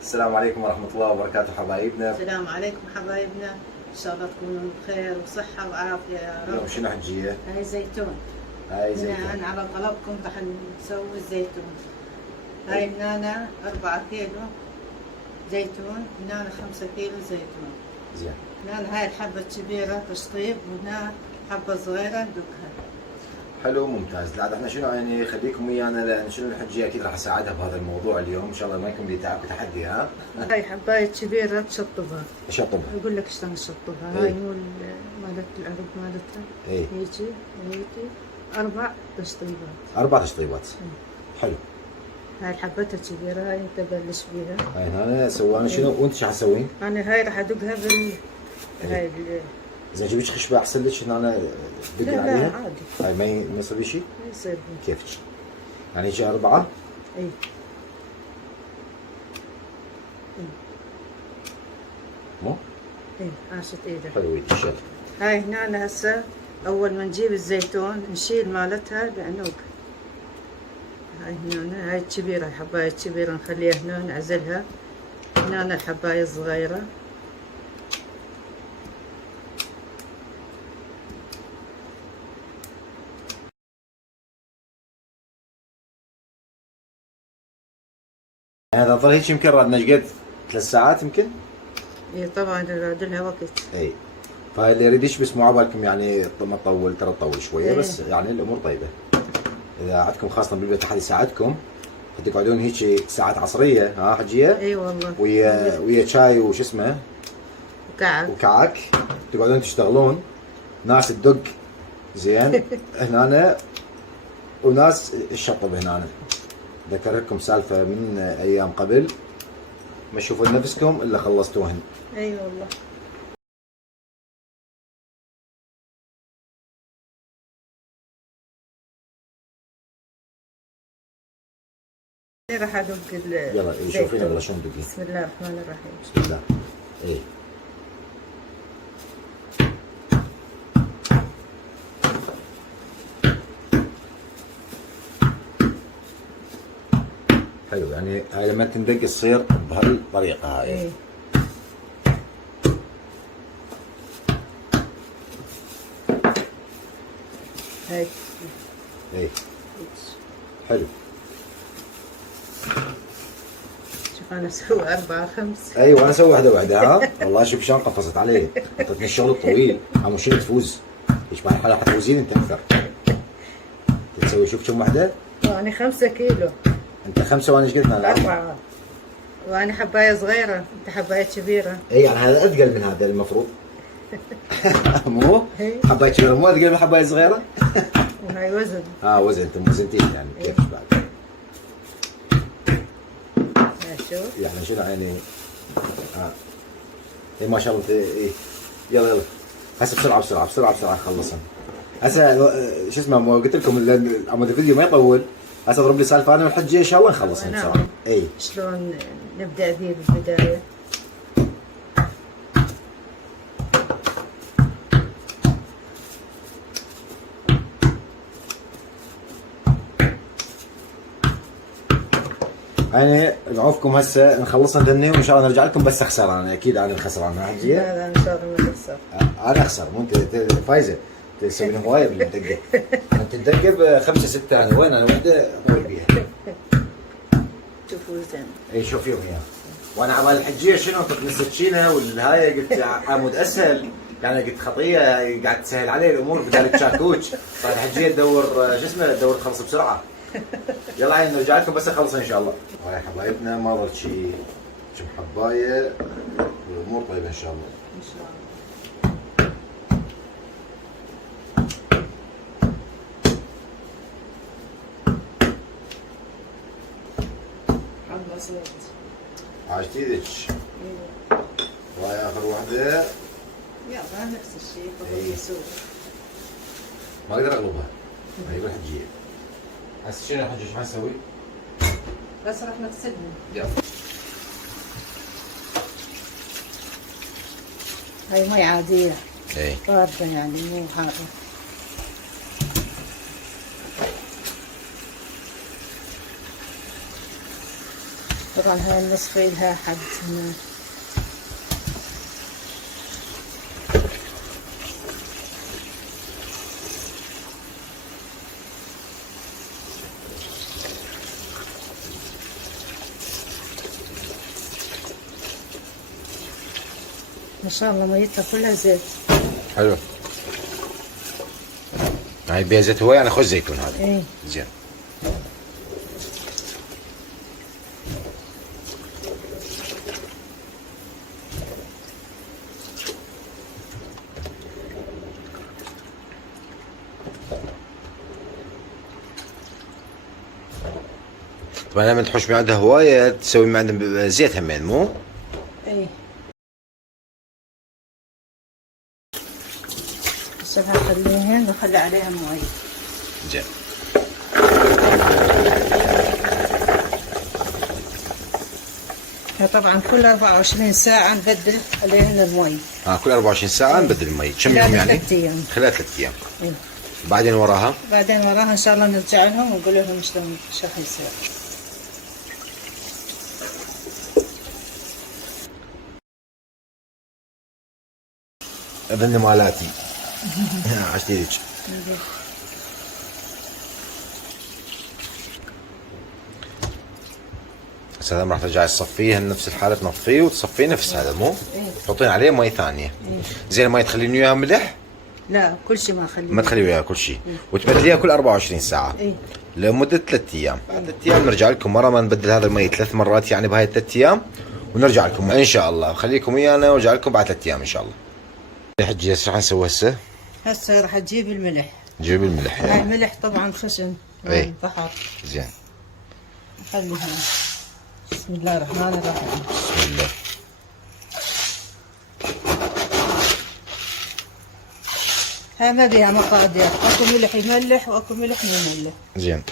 السلام عليكم ورحمة الله وبركاته حبايبنا. السلام عليكم حبايبنا، ان شاء الله تكونوا بخير وصحة وعافية يا رب. اليوم شنو حجية؟ هاي زيتون. هاي زيتون. أنا على طلبكم رح نسوي الزيتون. هاي هنا 4 كيلو زيتون، هنا 5 كيلو زيتون. زين. هنا هاي الحبة كبيرة تشطيب، وهنا حبة صغيرة ندقها. حلو ممتاز. لا احنا شنو يعني خليكم ويانا لان شنو الحجية اكيد راح اساعدها بهذا الموضوع اليوم ان شاء الله ما يكون لي تعب وتحدي. ها؟ هاي حباية كبيرة تشطبها. اشطبها. اقول لك شلون تشطبها. إيه. هاي مو مالت العرق مالتها. اي. هيجي وهيجي 4 تشطيبات. 4 تشطيبات. حلو. هاي الحبة الكبيرة هاي انت بلش بيها. هاي هنا سوينا شنو وانت شو حتسوين؟ انا هاي راح ادقها هاي زين جيبيك خشبة احسن لك هنا انا دق لا عليها؟ عادي. هاي ما يصير لي شيء؟ ما يصير. كيفك؟ يعني هيك 4؟ اي. مو؟ اي عاشت ايدك. حلو ايدي الشغل. هاي هنا هسه اول ما نجيب الزيتون نشيل مالتها العنق. هاي هنا هاي الكبيرة، الحباية الكبيرة نخليها هنا نعزلها. هنا الحباية الصغيرة. هذا ظل هيك يمكن ردنا ايش قد؟ 3 ساعات يمكن؟ اي طبعا بعد لها وقت. اي. فاللي يريد يشبس مو عبالكم يعني ما تطول، ترى تطول شويه إيه. بس يعني الامور طيبه. اذا عندكم خاصه بالبيت احد يساعدكم تقعدون هيك ساعات عصريه ها حجيه؟ اي والله. ويا شاي وش اسمه؟ وكعك تقعدون تشتغلون. ناس تدق زين هنا وناس تشطب هنا. ذكركم سالفه من ايام قبل ما تشوفون نفسكم الا خلصتوهن. اي والله. راح ادق يلا شوفين يلا شلون دقين. بسم الله الرحمن الرحيم. بسم الله. اي. حلو يعني هاي لما تندق تصير بهالطريقه هاي. ايه. هاي. اي. حلو. شوف انا اسوي 4 5. ايوه انا اسوي واحده واحده. ها والله شوف شلون قفزت علي. اعطتني الشغل الطويل. عم شنو تفوز؟ ايش بعد حالة حتفوزين انت اكثر. تسوي شوف كم واحده؟ يعني 5 كيلو. انت 5 وانا ايش قلنا؟ 4. وانا حبايه صغيره، انت حبايه كبيره. اي يعني هذا اثقل من هذا المفروض. مو؟ حبايه كبيره مو اثقل من حبايه صغيره؟ وهاي وزن. وزن انتم موزنتين يعني كيف بعد؟ شوف يعني شنو يعني اي ما شاء الله اي. يلا هسه بسرعه بسرعه بسرعه بسرعه نخلصها. هسه شو اسمه قلت لكم عمود الفيديو ما يطول. هسه اضرب لي سالفه انا والحجيه ان شاء الله نخلصها بسرعه. اي. شلون نبدا ذي بالبدايه؟ يعني نعوفكم هسه نخلصها ندني وان شاء الله نرجع لكم بس خسران. اكيد انا الخسران ها حجيه؟ لا ان شاء الله ما تخسر. انا اخسر مو انت فايزه. تسوين هوايه بالمدقه. انت تدقه ب5 6 انا وين انا وحده اطول بيها. شوفوا زين. اي شوفيهم اياها. وانا على الحجيه شنو اعطتني السكينه والهاي قلت عمود اسهل يعني قلت خطيه قاعد تسهل علي الامور بدال الشاكوش. صار الحجيه تدور شو اسمه تدور تخلص بسرعه. يلا عين نرجع لكم بس اخلص ان شاء الله. هاي حبايبنا ما ظل شيء كم حبايه والامور طيبه ان شاء الله. ان شاء الله. خلصت. عاشت ايدك. وهاي اخر وحده. يلا نفس الشيء إيه. فقط يسوي. ما اقدر اقلبها. هاي بالحجيه. هسه شنو الحجيه ايش حنسوي؟ بس راح نغسلهم. يلا. هاي مي عادية. اي. باردة يعني مو حارة. طبعا هاي النصفة لها حد هنا. ما شاء الله ميتها كلها زيت. حلو. هاي بيها زيت هواي، انا خوش زيتون هذا. ايه زين. طبعا لما تحوش من عندها هواية تسوي من عندها زيت همين مو؟ ايه. هسه هخليهن واخلي عليها مي. زين. طبعا كل 24 ساعة نبدل عليهن المي. كل 24 ساعة نبدل المي، كم يوم يعني؟ 3 أيام. خلال 3 ايام. إيه. بعدين وراها؟ بعدين وراها ان شاء الله نرجع لهم ونقول لهم شلون شو راح يصير. اظن مالاتي. عشتي لك. هسه هذا راح ترجعي تصفيه نفس الحالة، تنظفيه وتصفيه نفس هذا مو؟ إيه. تحطين عليه مي ثانية. إيه. زين المي تخلين وياها ملح؟ لا كل شيء ما اخليه. ما تخلي وياها كل شيء، وتبدليها كل 24 ساعة. ايه. لمدة 3 ايام، بعد 3 ايام نرجع لكم مرة ما نبدل هذا المي 3 مرات يعني بهاي 3 ايام، ونرجع لكم ان شاء الله. خليكم ويانا وارجع لكم بعد 3 ايام ان شاء الله. حجي ايش راح نسوي هسه؟ هسه راح اجيب الملح. جيب الملح هاي يعني. ملح طبعا خشن. ايه. البحر. زين. خليها. بسم الله الرحمن الرحيم. بسم الله. هاي ما بيها مقادير، اكو ملح يملح واكو ملح ما يملح. زين.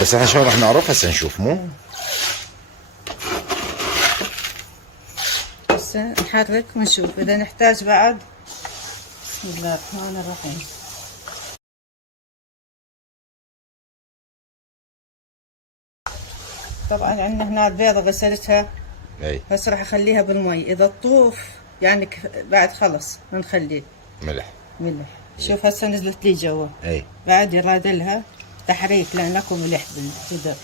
بس احنا شلون راح نعرف هسه نشوف مو؟ هسه نحرك ونشوف اذا نحتاج بعد. بسم الله الرحمن الرحيم. طبعا عندنا هنا البيضة غسلتها. اي. هسه راح اخليها بالمي، اذا تطوف يعني بعد خلص نخليه ملح. ملح. شوف هسه نزلت لي جوا. اي. بعد يراد لها تحريك لان اكو ملح بالجدر.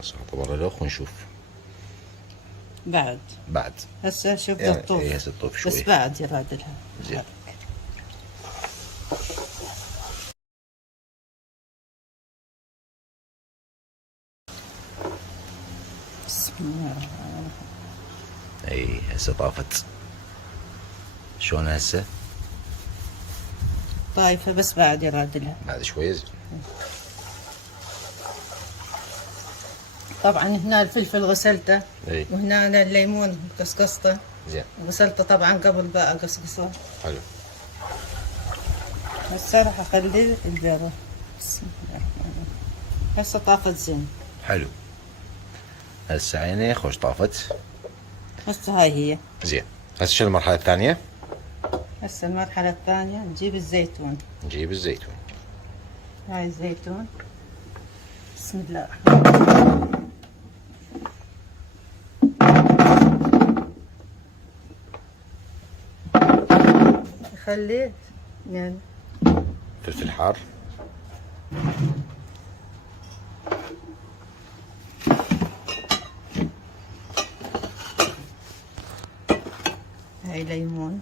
هسه نحطه برا الاخ ونشوف. بعد. هسه شوف يعني تطوف. اي هسه تطوف شوي. بس بعد يراد لها. زين. بسم الله. اي هسه طافت. شلون هسه؟ طايفة بس بعد يراد لها. بعد شوي. طبعا هنا الفلفل غسلته. اي. وهنا الليمون قصقصته. زين. غسلته طبعا قبل بقى قصقصه. حلو. هسه راح اقلل البيضة. بسم الله الرحمن الرحيم. هسه طافت زين. حلو. هسه عيني خوش طافت. هسه هاي هي. زين. هسه شنو المرحلة الثانية؟ هسه المرحلة الثانية نجيب الزيتون. نجيب الزيتون. هاي الزيتون. بسم الله الرحمن الرحيم. خليت يعني فلفل حار. هاي ليمون.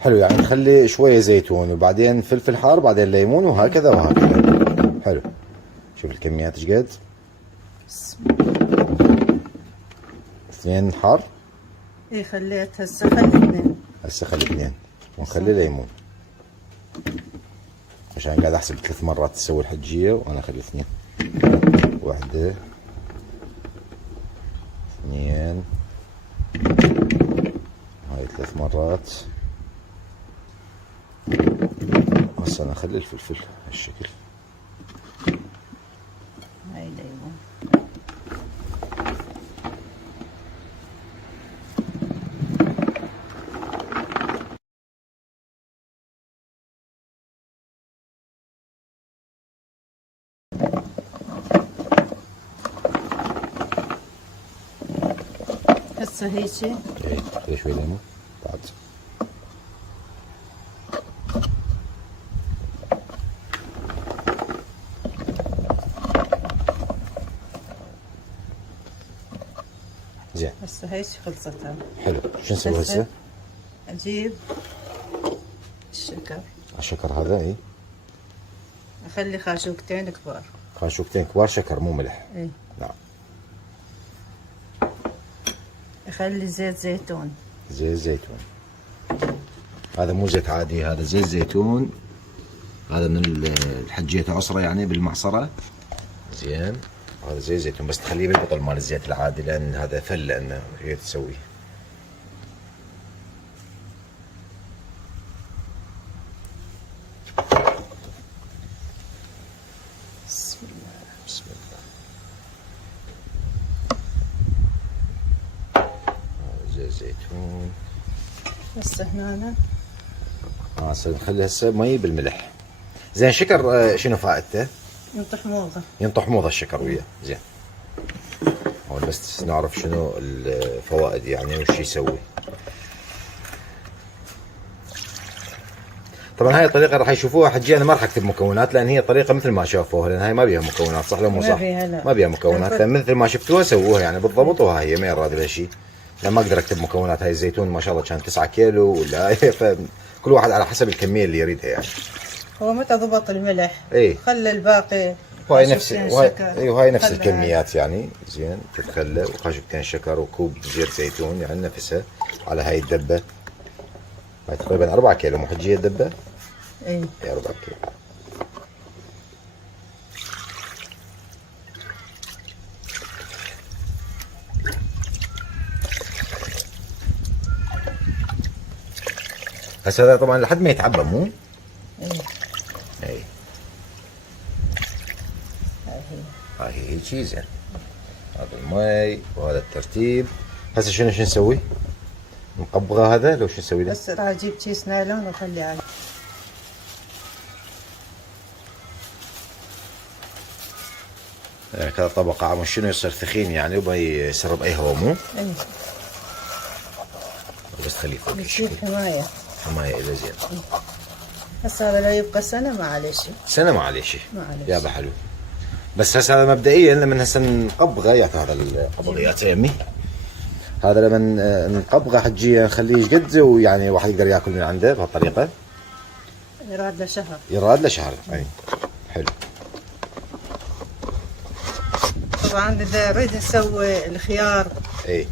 حلو، يعني نخلي شوية زيتون وبعدين فلفل حار بعدين ليمون وهكذا وهكذا. حلو. شوف الكميات ايش قد؟ بسم الله. 2 حار. اي خليت هسه خلي 2. هسه خلي 2 ونخلي ليمون عشان قاعد احسب 3 مرات تسوي الحجية وانا اخلي 2. 1 2 هاي 3 مرات. هسه انا اخلي الفلفل هالشكل. هاي ليمون. هسه هيجي ايه خلي شوي ليمون بعد. زين هسه هيجي خلصت هاي. حلو. شو نسوي هسه؟ اجيب الشكر، الشكر هذا اي اخلي خاشوقتين كبار. خاشوقتين كبار شكر مو ملح. اي نعم. اخلي زيت زيتون. زيت زيتون. هذا مو زيت عادي، هذا زيت زيتون. هذا من الحجية عصرة يعني بالمعصرة. زين. هذا زيت زيتون بس تخليه بالبطل مال الزيت العادي لان هذا فل لانه هي تسويه. بسم الله بسم الله. هذا زيت زيتون. هسه هنا هسه نخلي هسه مي بالملح. زين شكر شنو فائدته؟ ينطح موضة. ينطح موضة الشكر وياه. زين. هون بس نعرف شنو الفوائد يعني وش يسوي. طبعا هاي الطريقة راح يشوفوها حجي، انا ما راح اكتب مكونات لان هي طريقة مثل ما شافوها، لان هاي ما بيها مكونات صح لو مو صح؟ ما بيها مكونات، لان مثل ما شفتوها سووها يعني بالضبط، وها هي ما يراد لها شيء. لان ما اقدر اكتب مكونات. هاي الزيتون ما شاء الله كان 9 كيلو ولا فكل واحد على حسب الكمية اللي يريدها يعني. هو متى ضبط الملح؟ اي خلى الباقي. وهاي نفس وهاي نفس الكميات يعني. زين تتخلى وخاشقتين شكر وكوب زيت زيتون يعني نفسها على هاي الدبة. هاي تقريبا 4 كيلو مو حجية الدبة؟ اي 4 كيلو. هسه هذا طبعا لحد ما يتعبى مو؟ اي اي هاي هي شي. زين هذا المي وهذا الترتيب. هسه شنو نسوي؟ نقبغه هذا لو شو نسوي له؟ بس راح اجيب كيس نايلون واخليه عليه. كذا طبقة عم شنو يصير ثخين يعني وما يسرب اي هواء مو؟ اي بس خليه فوق بتصير حماية. حماية إذا زين. هسه هذا لو يبقى سنة ما عليه شيء. سنة ما عليه شيء. ما عليه يابا حلو. بس هسه هذا مبدئيا لما هسه نقبغه ياك هذا القبض يا يمي. هذا لما نقبغه حجيه نخليه قد ويعني واحد يقدر ياكل من عنده بهالطريقة. يراد له شهر. يراد له شهر. اي حلو. طبعا اذا نريد نسوي الخيار اي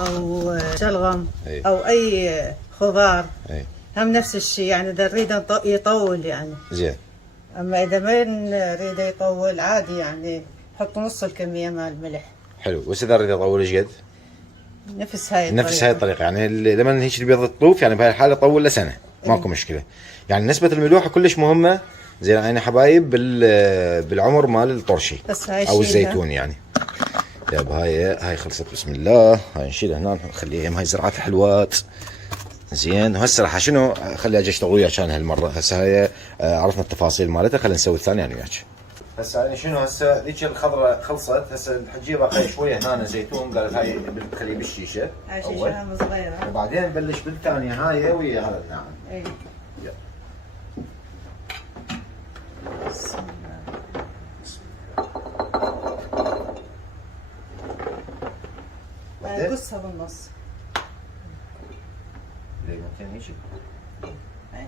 او شلغم أي. او اي خضار اي هم نفس الشيء يعني اذا نريد يطول يعني. زين. اما اذا ما نريد يطول عادي يعني نحط نص الكميه مال الملح. حلو. بس اذا اريد اطول ايش قد؟ نفس هاي الطريقه. نفس هاي الطريقة يعني لما هيك البيض تطوف يعني بهاي الحالة طول له سنة ماكو مشكلة. يعني نسبة الملوحة كلش مهمة. زين يعني حبايب بالعمر مال الطرشي او الزيتون يعني. ياب هاي خلصت بسم الله. هاي نشيلها هنا نخليها هاي زرعات الحلوات. زين هسه راح شنو خلي اجي اشتغل وياك كان هالمره. هسه هاي عرفنا التفاصيل مالتها، خلينا نسوي الثانيه انا وياك. هسه يعني شنو هسه ذيك الخضره خلصت. هسه الحجيه باقي شويه هنا زيتون قالت هاي بتخليه بالشيشه. هاي شيشه هم صغيره. وبعدين نبلش بالثانيه هاي ويا هذا الناعم. اي بسم الله. قصها بالنص. ممكن هيك. اي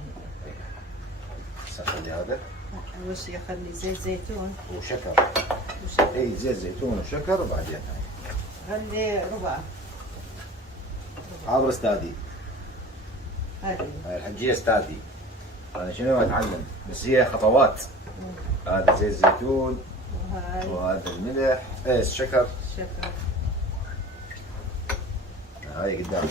خلي هذا. اول شيء اخلي زيت زيتون وشكر. اي زيت زيتون وشكر وبعدين خلي ربع. عبر استادي. هاي الحجيه استادي. انا شنو اتعلم بس هي خطوات. هذا زيت زيتون وهذا الملح الشكر. شكر. هاي قدامنا.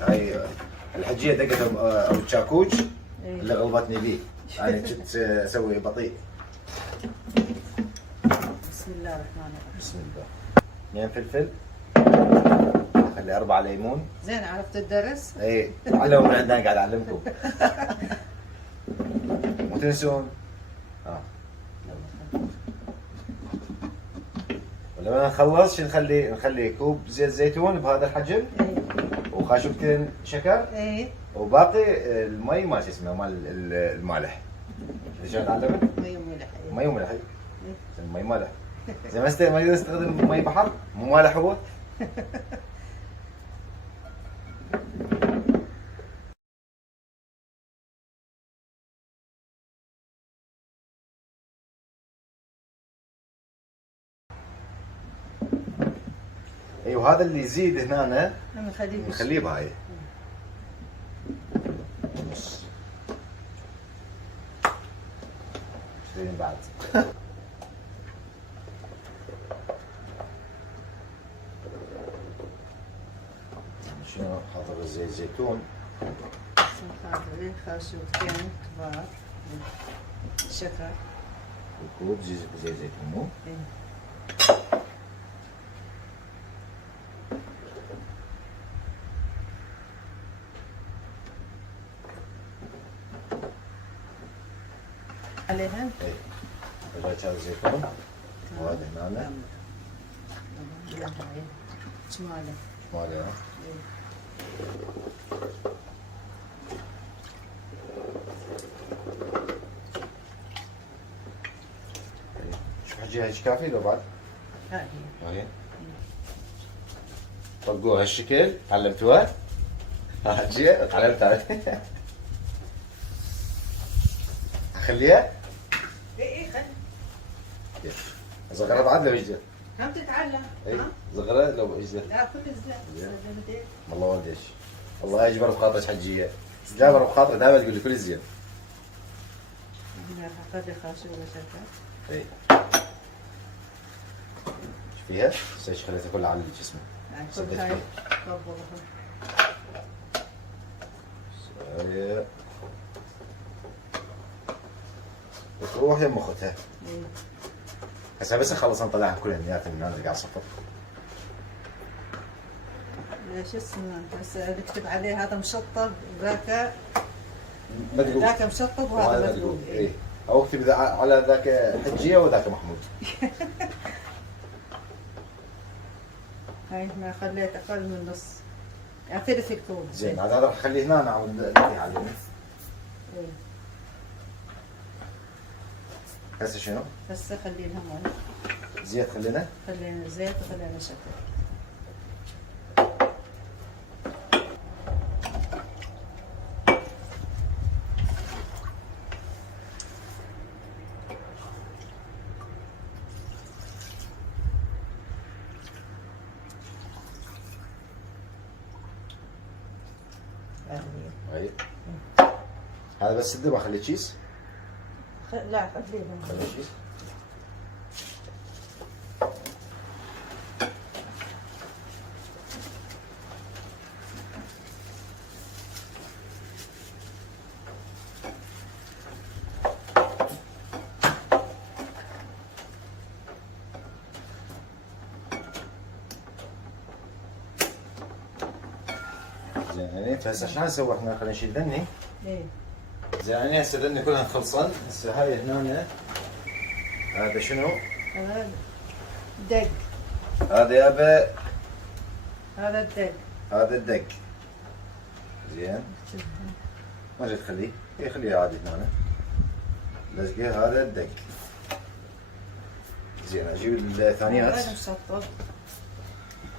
هاي الحجيه دقت ابو الشاكوش اللي غلبتني به. انا كنت اسوي بطيء. بسم الله الرحمن الرحيم. بسم الله. 2 فلفل. خلي 4 ليمون. زين عرفت الدرس؟ اي تعلموا من عندنا قاعد اعلمكم. مو تنسون. ولما نخلص شو نخلي كوب زيت زيتون بهذا الحجم وخاشوقتين شكر وباقي المي ما شو اسمه مال المالح. ايش تعلمت؟ مي وملح. مي وملح. مي مالح. زين ما يقدر يستخدم مي بحر مو مالح هو؟ ايوه هذا اللي يزيد هنا نخليه بهاي. شويين بعد. شنو حاط زيت زيتون؟ خاشوقتين كبار شكر وكوب زيت زيتون مو؟ عليها؟ ايه رجعت هذا الزيتون وهذا هنا لا هاي شماله شماله شوف حجيها هيك كافي لو بعد؟ هاي طبقوها هالشكل تعلمتوها؟ ها حجيها تعلمتها اخليها؟ اي خلي صغرها بعد لو اجدر هم تتعلم اي صغرها لو اجدر لا كل زين والله ولديش الله يجبر بخاطرك حجيه جابر بخاطرك دائما تقول لي كل زين لا هذا خاشوقه شكل اي ايش فيها؟ ايش خليتها كلها على شو اسمه كل هاي طبقها شويه وتروح يم اختها هسه بس نخلص نطلعها كلها نياتها من هنا قاعد صفر. شو اسمه هسه بكتب عليه هذا مشطب وذاك مدقوق ذاك مشطب وهذا مدقوق. اي او اكتب على ذاك حجيه وذاك محمود. هاي ما خليت اقل من نص يعني ثلث الكوب. زين هذا راح اخليه هنا نعود نحكي عليه. هسه شنو؟ هسه خلينا مي زيت خلينا زيت وخلينا شكر. هاي هذا بس الدبا خليه تشيز؟ لا خليهم خليه تشيز زين يعني هسه عشان نسوي احنا خلينا نشيل ذني. ايه زين يعني هسه ذني كلها خلصان. هسه هاي هنا هذا شنو؟ هذا دق. هذا يابا هذا الدق. هذا الدق. زين ما جيت تخليه اي خليه عادي هنا لزقه هذا الدق. زين اجيب الثانيات. هذا مشطب.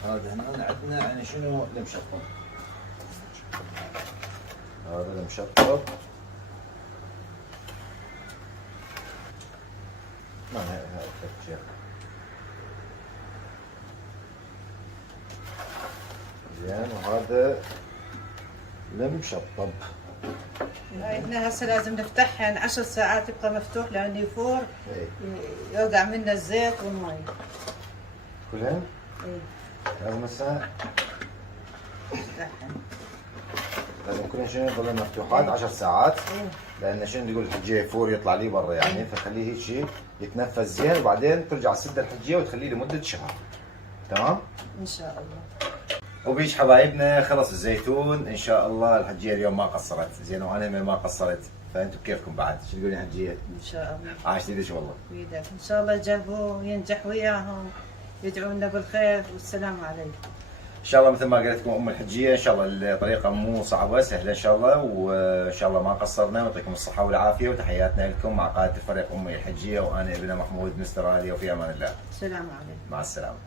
هذا هنا عندنا يعني شنو المشطب. هذا المشطب ما هي زين وهذا المشطب. هاي هنا هسه لازم نفتحها يعني 10 ساعات يبقى مفتوح لانه يفور يوقع منه الزيت والمي. كلهن؟ ايه لازم هسه نفتحها. لازم كلهن شنو يضلن مفتوحات 10 ساعات لان شنو يقول الحجيه يفور يطلع لي برا يعني فخليه هيك شيء يتنفس زين وبعدين ترجع تسد الحجيه وتخليه لمده شهر. تمام؟ ان شاء الله. وبيش حبايبنا خلص الزيتون ان شاء الله. الحجيه اليوم ما قصرت زين وانا ما قصرت فانتم كيفكم بعد؟ شو تقولين حجيه؟ ان شاء الله. عاش ليش والله. ويدك ان شاء الله يجربوه وينجح وياهم، يدعوا لنا بالخير والسلام عليكم. ان شاء الله مثل ما قالت لكم ام الحجيه، ان شاء الله الطريقه مو صعبه، سهله ان شاء الله، وان شاء الله ما قصرنا، ويعطيكم الصحه والعافيه، وتحياتنا لكم مع قاده الفريق ام الحجيه، وانا ابنها محمود من استراليا، وفي امان الله. السلام عليكم. مع السلامه.